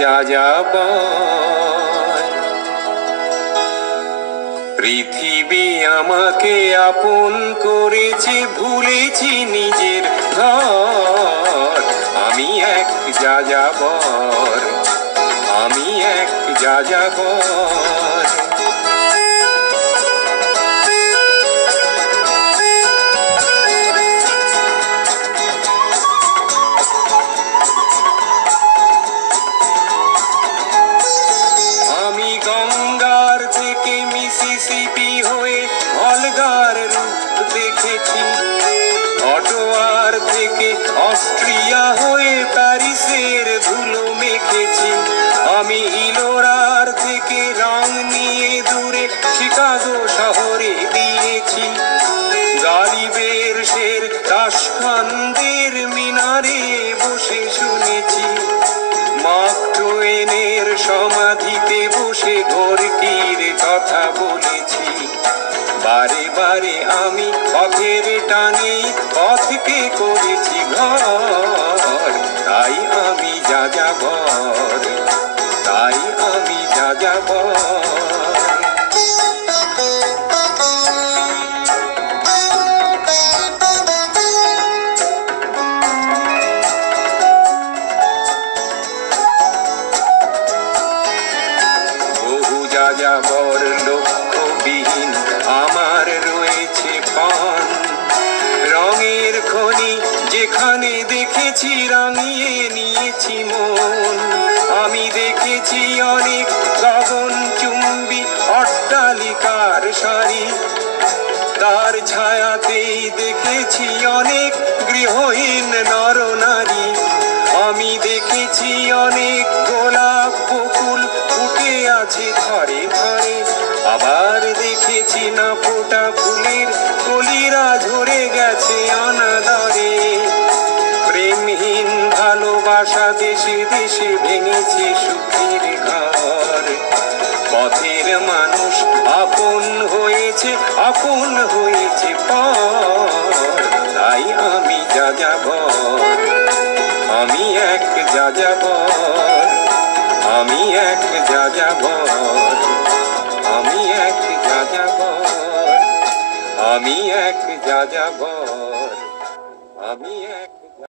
যাযাবর। পৃথিবী আমাকে আপন করেছে, ভুলেছি নিজের ঘর। আমি এক যাযাবর, আমি এক যাযাবর। আমি গঙ্গার থেকে মিসিসিপি হয়ে ভলগার রূপ দেখেছি, অটোয়ার থেকে অস্ট্রিয়া হয়ে প্যারিসের ধুলো মেখেছি। আমি ইলোরার থেকে রং নিয়ে দূরে শিকাগো শহরে দিয়েছি। গালিবের শের তাশখান্দের মিনারে বসে শুনেছি। মার্ক টোয়েনের সমাধিতে বসে গোর্কির কথা বলেছি। বারে বারে আমি পথের টানে পথকে করেছি ঘর। তাই আমি যাযাবর, তাই আমি যাযাবর। যাযাবর লক্ষ্যবিহীন আমার রয়েছে পান। রঙের খনি যেখানে দেখেছি রাঙিয়ে নিয়েছি মন। আমি দেখেছি অনেক গগনচুম্বী অট্টালিকার সারি, তার ছায়াতেই দেখেছি অনেক গৃহহীন নরনারী। আমি দেখেছি অনেক গোলাপ বকুল ফুটে আছে ঘরে ঘরে, আবার দেখেছি না ফোটা ফুলের কলিরা ঝরে গেছে অনাদরে। প্রেমহীন ভালোবাসা দেশে দেশে ভেঙেছে সুখের ঘর। পথের মানুষ আপন হয়েছে, আপন হয়েছে পর। তাই আমি যাযাবর, আমি এক যাযাবর, আমি এক যাযাবর, আমি এক যাযাবর, আমি এক যাযাবর, আমি